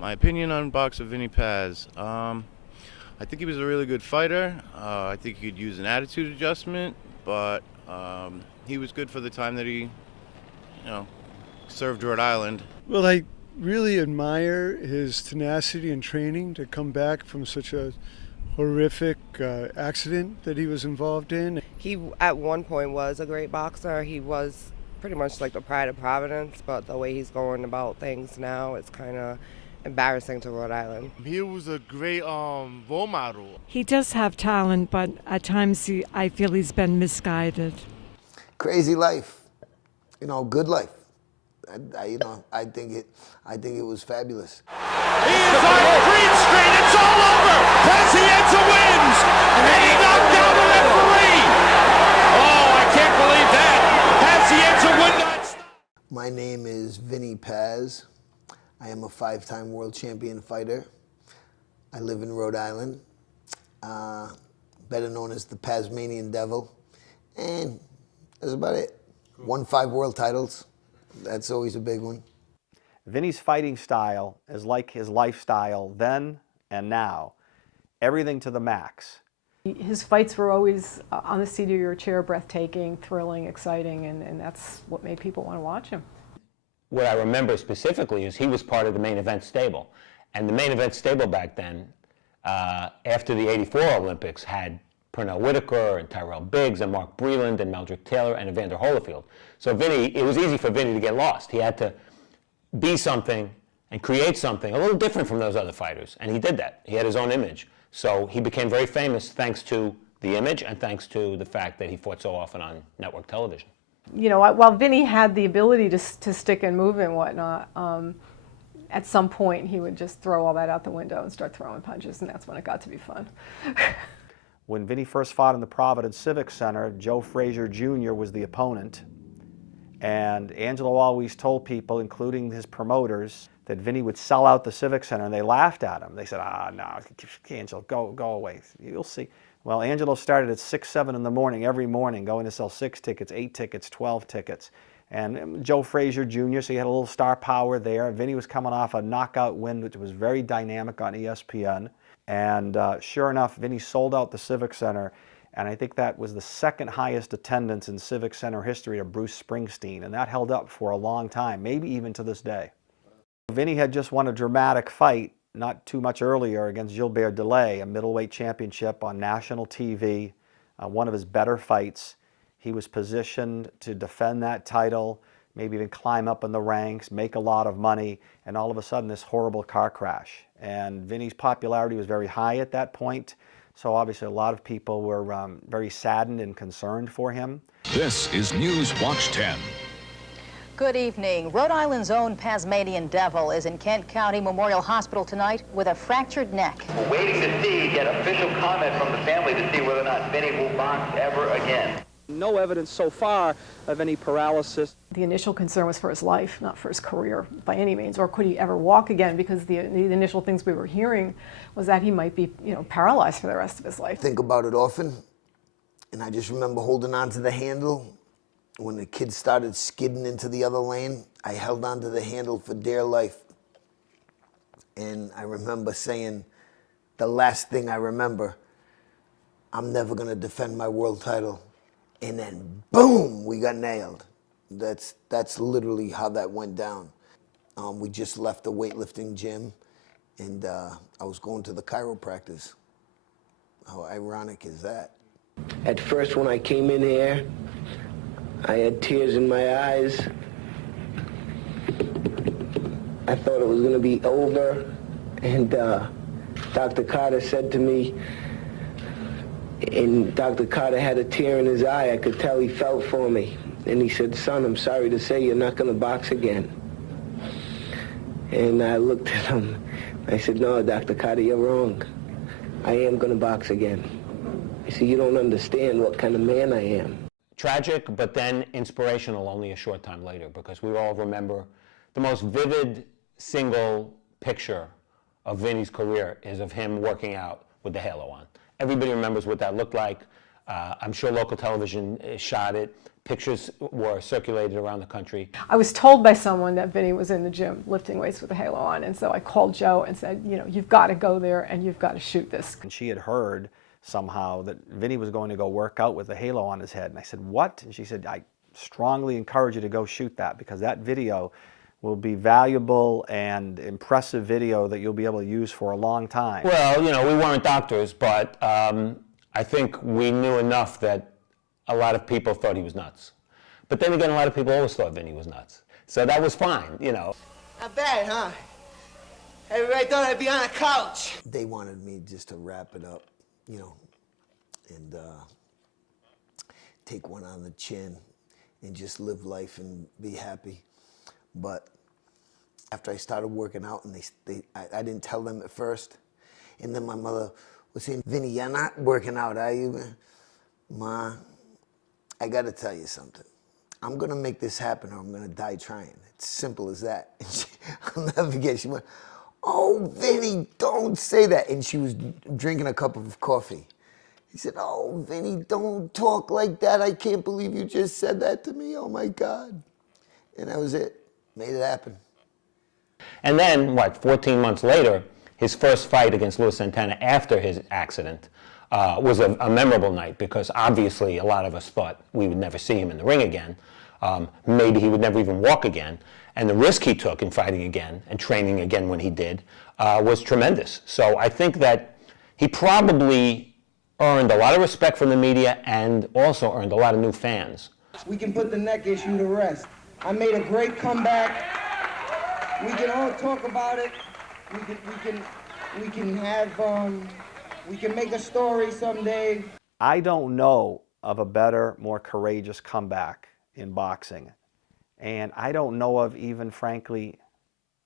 My opinion on boxer Vinny Paz. I think he was a really good fighter. I think he could use an attitude adjustment, but he was good for the time that he, served Rhode Island. Well, I really admire his tenacity and training to come back from such a horrific accident that he was involved in. He, at one point, was a great boxer. He was pretty much like the pride of Providence, but the way he's going about things now, it's kind of embarrassing to Rhode Island. He was a great role model. He does have talent, but at times I feel he's been misguided. Crazy life, good life. I think it was fabulous. He is on Green Street. It's all over. Pazmanian wins, and he knocked down the referee. Oh, I can't believe that. Pazmanian would not stop. My name is Vinny Paz. I am a 5-time world champion fighter. I live in Rhode Island, better known as the Pazmanian Devil, and that's about it. Won 5 world titles. That's always a big one. Vinny's fighting style is like his lifestyle then and now. Everything to the max. His fights were always on the seat of your chair, breathtaking, thrilling, exciting, and that's what made people want to watch him. What I remember specifically is he was part of the main event stable. And the main event stable back then, after the '84 Olympics, had Pernell Whitaker and Tyrell Biggs and Mark Breland and Meldrick Taylor and Evander Holyfield. So Vinny, it was easy for Vinny to get lost. He had to be something and create something a little different from those other fighters. And he did that. He had his own image. So he became very famous thanks to the image and thanks to the fact that he fought so often on network television. While Vinny had the ability to stick and move and whatnot, at some point he would just throw all that out the window and start throwing punches, and that's when it got to be fun. When Vinny first fought in the Providence Civic Center, Joe Frazier Jr. was the opponent. And Angelo always told people, including his promoters, that Vinny would sell out the Civic Center, and they laughed at him. They said, no, Angelo, go away. You'll see. Well, Angelo started at 6, 7 in the morning every morning, going to sell 6 tickets, 8 tickets, 12 tickets. And Joe Frazier Jr., so he had a little star power there. Vinny was coming off a knockout win, which was very dynamic on ESPN. And sure enough, Vinny sold out the Civic Center, and I think that was the second highest attendance in Civic Center history to Bruce Springsteen, and that held up for a long time, maybe even to this day. Vinny had just won a dramatic fight not too much earlier against Gilbert Delay, a middleweight championship on national TV, one of his better fights. He was positioned to defend that title, maybe even climb up in the ranks, make a lot of money, and all of a sudden this horrible car crash. And Vinny's popularity was very high at that point, so obviously a lot of people were very saddened and concerned for him. This is News Watch 10. Good evening. Rhode Island's own Pazmanian Devil is in Kent County Memorial Hospital tonight with a fractured neck. We're waiting to get official comment from the family to see whether or not Vinny will box ever again. No evidence so far of any paralysis. The initial concern was for his life, not for his career by any means, or could he ever walk again, because the initial things we were hearing was that he might be, paralyzed for the rest of his life. I think about it often, and I just remember holding on to the handle. When the kid started skidding into the other lane, I held on to the handle for dear life. And I remember saying, the last thing I remember, I'm never gonna defend my world title. And then boom, we got nailed. That's literally how that went down. We just left the weightlifting gym, and I was going to the chiropractors. How ironic is that? At first, when I came in here, I had tears in my eyes. I thought it was going to be over, and Dr. Carter said to me, and Dr. Carter had a tear in his eye. I could tell he felt for me. And he said, son, I'm sorry to say you're not going to box again. And I looked at him. I said, no, Dr. Carter, you're wrong. I am going to box again. I said, you don't understand what kind of man I am. Tragic, but then inspirational only a short time later, because we all remember the most vivid single picture of Vinny's career is of him working out with the halo on. Everybody remembers what that looked like. I'm sure local television shot it. Pictures were circulated around the country. I was told by someone that Vinny was in the gym lifting weights with a halo on, and so I called Joe and said, you know, you've got to go there and you've got to shoot this. And she had heard somehow that Vinny was going to go work out with a halo on his head. And I said, what? And she said, I strongly encourage you to go shoot that, because that video will be valuable and impressive video that you'll be able to use for a long time. Well, you know, we weren't doctors, but I think we knew enough that a lot of people thought he was nuts. But then again, a lot of people always thought Vinny was nuts. So that was fine, you know. Not bad, huh? Everybody thought I'd be on a couch. They wanted me just to wrap it up, you know, and take one on the chin and just live life and be happy. But after I started working out, and I didn't tell them at first, and then my mother was saying, Vinny, you're not working out, are you? Ma, I gotta tell you something. I'm gonna make this happen or I'm gonna die trying. It's simple as that. I'll never forget, she went, oh, Vinny, don't say that. And she was drinking a cup of coffee. He said, oh, Vinny, don't talk like that. I can't believe you just said that to me. Oh my God. And that was it. Made it happen. And then, 14 months later, his first fight against Luis Santana after his accident was a memorable night, because obviously a lot of us thought we would never see him in the ring again. Maybe he would never even walk again. And the risk he took in fighting again and training again when he did was tremendous. So I think that he probably earned a lot of respect from the media and also earned a lot of new fans. We can put the neck issue to rest. I made a great comeback. We can all talk about it. We can make a story someday. I don't know of a better, more courageous comeback in boxing. And I don't know of even, frankly,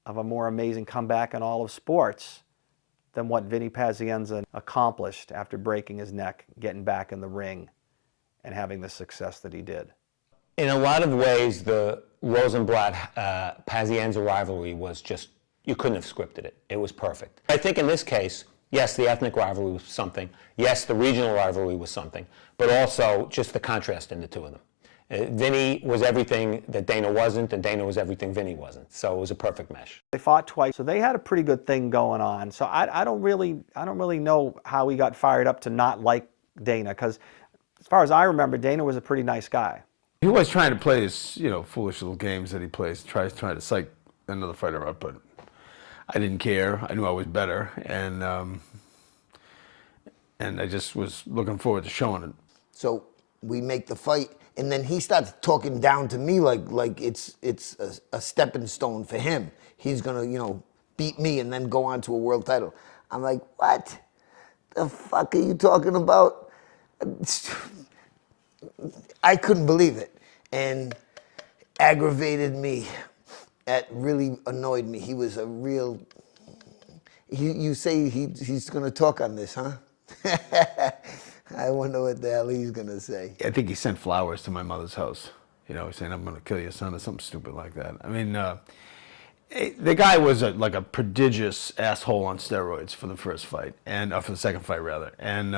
of a more amazing comeback in all of sports than what Vinny Pazienza accomplished after breaking his neck, getting back in the ring, and having the success that he did. In a lot of ways, the Rosenblatt-Pazienza rivalry was just, you couldn't have scripted it. It was perfect. I think in this case, yes, the ethnic rivalry was something. Yes, the regional rivalry was something. But also just the contrast in the two of them. Vinny was everything that Dana wasn't, and Dana was everything Vinny wasn't. So it was a perfect mesh. They fought twice, so they had a pretty good thing going on. So I don't really know how he got fired up to not like Dana, because as far as I remember, Dana was a pretty nice guy. He was trying to play his, foolish little games that he plays, trying to psych another fighter up, but I didn't care. I knew I was better, and I just was looking forward to showing it. So we make the fight, and then he starts talking down to me like it's a stepping stone for him. He's gonna, beat me and then go on to a world title. I'm like, what? The fuck are you talking about? I couldn't believe it, and aggravated me. That really annoyed me. He was a real. You say he's gonna talk on this, huh? I wonder what the hell he's gonna say. I think he sent flowers to my mother's house, saying I'm gonna kill your son or something stupid like that. I mean, the guy was like a prodigious asshole on steroids for the first fight, and for the second fight rather, and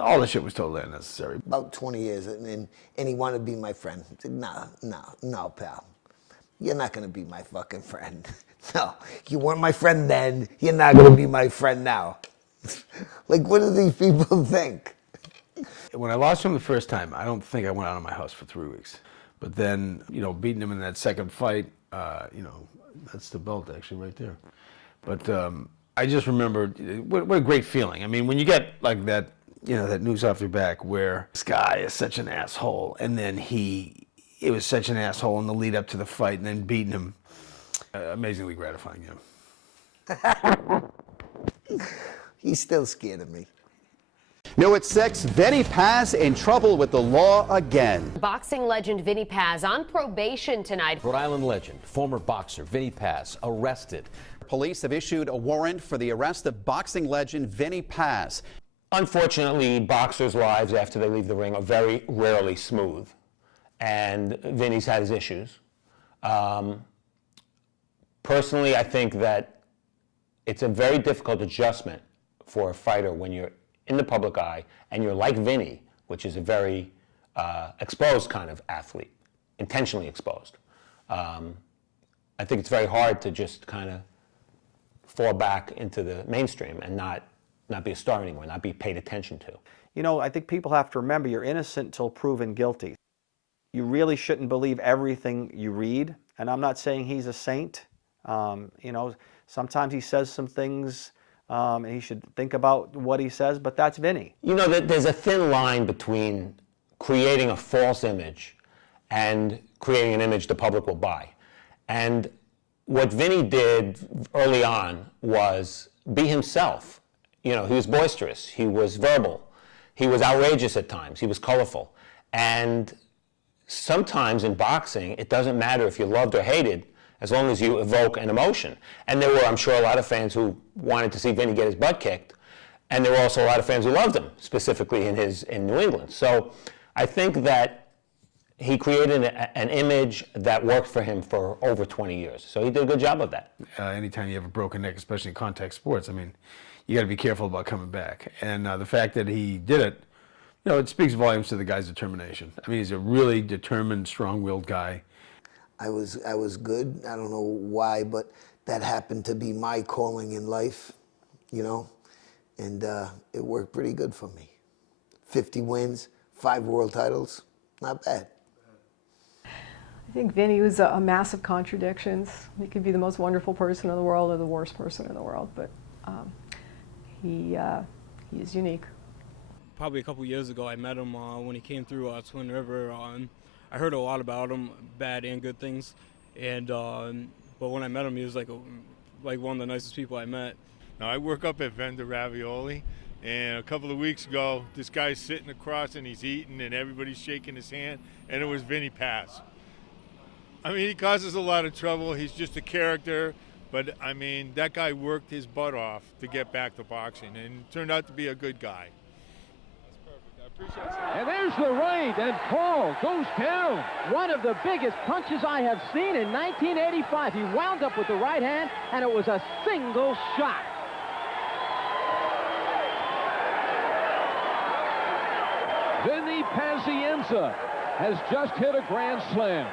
all the shit was totally unnecessary. About 20 years, and he wanted to be my friend. I said, no, pal. You're not gonna be my fucking friend. No, you weren't my friend then, you're not gonna be my friend now. Like, what do these people think? When I lost him the first time, I don't think I went out of my house for 3 weeks. But then, beating him in that second fight, that's the belt actually right there. But I just remember, what a great feeling. I mean, when you get like that, that news off your back where this guy is such an asshole, and then it was such an asshole in the lead up to the fight, and then beating him, amazingly gratifying, He's still scared of me. New at 6, Vinny Paz in trouble with the law again. Boxing legend Vinny Paz on probation tonight. Rhode Island legend, former boxer Vinny Paz arrested. Police have issued a warrant for the arrest of boxing legend Vinny Paz. Unfortunately, boxers' lives after they leave the ring are very rarely smooth, and Vinny's had his issues. Personally, I think that it's a very difficult adjustment for a fighter when you're in the public eye, and you're like Vinny, which is a very exposed kind of athlete, intentionally exposed, I think it's very hard to just kind of fall back into the mainstream and not be a star anymore, not be paid attention to. You know, I think people have to remember you're innocent until proven guilty. You really shouldn't believe everything you read, and I'm not saying he's a saint. You know, sometimes he says some things and he should think about what he says, but that's Vinny. You know, there's a thin line between creating a false image and creating an image the public will buy. And what Vinny did early on was be himself. You know, he was boisterous, he was verbal, he was outrageous at times, he was colorful. And sometimes in boxing, it doesn't matter if you're loved or hated, as long as you evoke an emotion. And there were, I'm sure, a lot of fans who wanted to see Vinny get his butt kicked, and there were also a lot of fans who loved him, specifically in New England. So I think that he created an image that worked for him for over 20 years. So he did a good job of that. Anytime you have a broken neck, especially in contact sports, I mean, you got to be careful about coming back. And the fact that he did it, you know, it speaks volumes to the guy's determination. I mean, he's a really determined, strong-willed guy. I was good. I don't know why, but that happened to be my calling in life, you know, and it worked pretty good for me. 50 wins, 5 world titles, not bad. I think Vinny was a mass of contradictions. He could be the most wonderful person in the world or the worst person in the world, but he is unique. Probably a couple years ago, I met him when he came through Twin River. I heard a lot about him, bad and good things, and but when I met him, he was like one of the nicest people I met. Now, I work up at Vendor Ravioli, and a couple of weeks ago, this guy's sitting across and he's eating, and everybody's shaking his hand, and it was Vinny Paz. I mean, he causes a lot of trouble. He's just a character, but I mean, that guy worked his butt off to get back to boxing, and turned out to be a good guy. And there's the right, and Paul goes down. One of the biggest punches I have seen in 1985. He wound up with the right hand, and it was a single shot. Vinny Paz has just hit a grand slam.